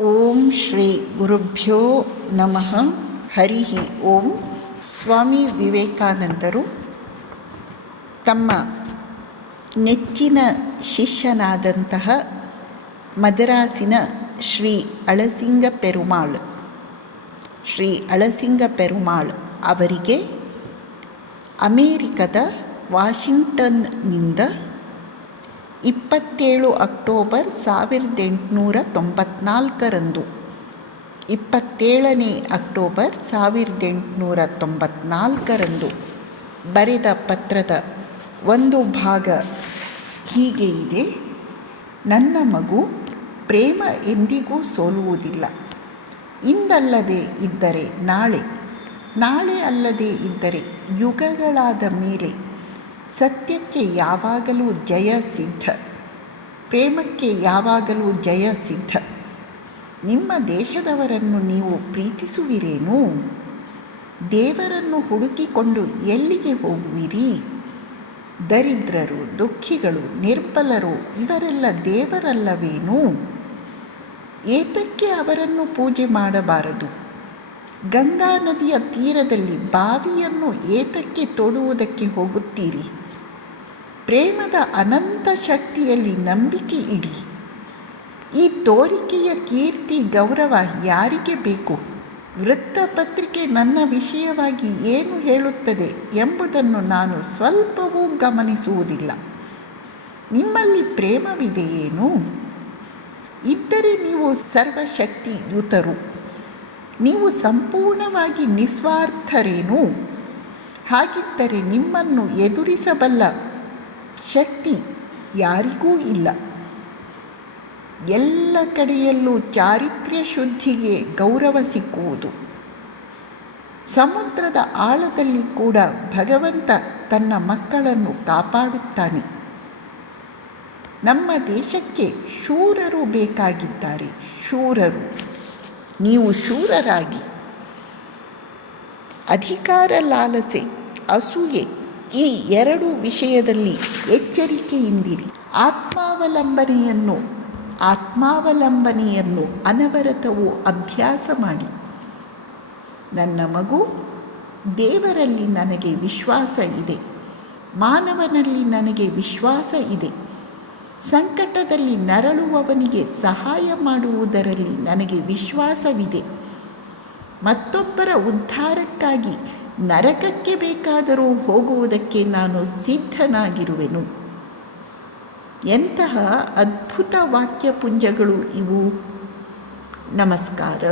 ಓಂ ಶ್ರೀ ಗುರುಭ್ಯೋ ನಮಃ. ಹರಿ ಓಂ. ಸ್ವಾಮಿ ವಿವೇಕಾನಂದರು ತಮ್ಮ ನೆಚ್ಚಿನ ಶಿಷ್ಯನಾದಂತಹ ಮದರಾಸಿನ ಶ್ರೀ ಅಳಸಿಂಗ ಪೆರುಮಾಳ್ ಅವರಿಗೆ ಅಮೇರಿಕದ ವಾಷಿಂಗ್ಟನ್ನಿಂದ 27 ಅಕ್ಟೋಬರ್ 1894 27 ಅಕ್ಟೋಬರ್ 1894 ಬರೆದ ಪತ್ರದ ಒಂದು ಭಾಗ ಹೀಗೆ ಇದೆ. ನನ್ನ ಮಗು, ಪ್ರೇಮ ಎಂದಿಗೂ ಸೋಲುವುದಿಲ್ಲ. ಇಂದಲ್ಲದೆ ಇದ್ದರೆ ನಾಳೆ, ನಾಳೆ ಅಲ್ಲದೆ ಇದ್ದರೆ ಯುಗಗಳಾದ ಮೇಲೆ ಸತ್ಯಕ್ಕೆ ಯಾವಾಗಲೂ ಜಯ ಸಿದ್ಧ, ಪ್ರೇಮಕ್ಕೆ ಯಾವಾಗಲೂ ಜಯ ಸಿದ್ಧ. ನಿಮ್ಮ ದೇಶದವರನ್ನು ನೀವು ಪ್ರೀತಿಸುವಿರೇನು? ದೇವರನ್ನು ಹುಡುಕಿಕೊಂಡು ಎಲ್ಲಿಗೆ ಹೋಗುವಿರಿ? ದರಿದ್ರರು, ದುಃಖಿಗಳು, ನಿರ್ಬಲರು ಇವರೆಲ್ಲ ದೇವರಲ್ಲವೇನು? ಏತಕ್ಕೆ ಅವರನ್ನು ಪೂಜೆ ಮಾಡಬಾರದು? ಗಂಗಾ ನದಿಯ ತೀರದಲ್ಲಿ ಬಾವಿಯನ್ನು ಏತಕ್ಕೆ ತೋಡುವುದಕ್ಕೆ ಹೋಗುತ್ತೀರಿ? ಪ್ರೇಮದ ಅನಂತ ಶಕ್ತಿಯಲ್ಲಿ ನಂಬಿಕೆ ಇಡಿ. ಈ ತೋರಿಕೆಯ ಕೀರ್ತಿ ಗೌರವ ಯಾರಿಗೆ ಬೇಕು? ವೃತ್ತಪತ್ರಿಕೆ ನನ್ನ ವಿಷಯವಾಗಿ ಏನು ಹೇಳುತ್ತದೆ ಎಂಬುದನ್ನು ನಾನು ಸ್ವಲ್ಪವೂ ಗಮನಿಸುವುದಿಲ್ಲ. ನಿಮ್ಮಲ್ಲಿ ಪ್ರೇಮವಿದೆಯೇನು? ಇದ್ದರೆ ನೀವು ಸರ್ವಶಕ್ತಿಯುತರು. ನೀವು ಸಂಪೂರ್ಣವಾಗಿ ನಿಸ್ವಾರ್ಥರೇನು? ಹಾಗಿದ್ದರೆ ನಿಮ್ಮನ್ನು ಎದುರಿಸಬಲ್ಲ ಶಕ್ತಿ ಯಾರಿಗೂ ಇಲ್ಲ. ಎಲ್ಲ ಕಡೆಯಲ್ಲೂ ಚಾರಿತ್ರ್ಯ ಶುದ್ಧಿಗೆ ಗೌರವ ಸಿಕ್ಕುವುದು. ಸಮುದ್ರದ ಆಳದಲ್ಲಿ ಕೂಡ ಭಗವಂತ ತನ್ನ ಮಕ್ಕಳನ್ನು ಕಾಪಾಡುತ್ತಾನೆ. ನಮ್ಮ ದೇಶಕ್ಕೆ ಶೂರರು ಬೇಕಾಗಿದ್ದಾರೆ, ಶೂರರು. ನೀವು ಶೂರರಾಗಿ. ಅಧಿಕಾರ ಲಾಲಸೆ, ಅಸೂಯೆ ಈ ಎರಡು ವಿಷಯದಲ್ಲಿ ಎಚ್ಚರಿಕೆಯಿಂದಿರಿ. ಆತ್ಮಾವಲಂಬನೆಯನ್ನು ಅನವರತವೂ ಅಭ್ಯಾಸ ಮಾಡಿ. ನನ್ನ ಮಗು, ದೇವರಲ್ಲಿ ನನಗೆ ವಿಶ್ವಾಸ ಇದೆ, ಮಾನವನಲ್ಲಿ ನನಗೆ ವಿಶ್ವಾಸ ಇದೆ. ಸಂಕಟದಲ್ಲಿ ನರಳುವವನಿಗೆ ಸಹಾಯ ಮಾಡುವುದರಲ್ಲಿ ನನಗೆ ವಿಶ್ವಾಸವಿದೆ. ಮತ್ತೊಬ್ಬರ ಉದ್ಧಾರಕ್ಕಾಗಿ ನರಕಕ್ಕೆ ಬೇಕಾದರೂ ಹೋಗುವುದಕ್ಕೆ ನಾನು ಸಿದ್ಧನಾಗಿರುವೆನು. ಎಂತಹ ಅದ್ಭುತ ವಾಕ್ಯಪುಂಜಗಳು ಇವು! ನಮಸ್ಕಾರ.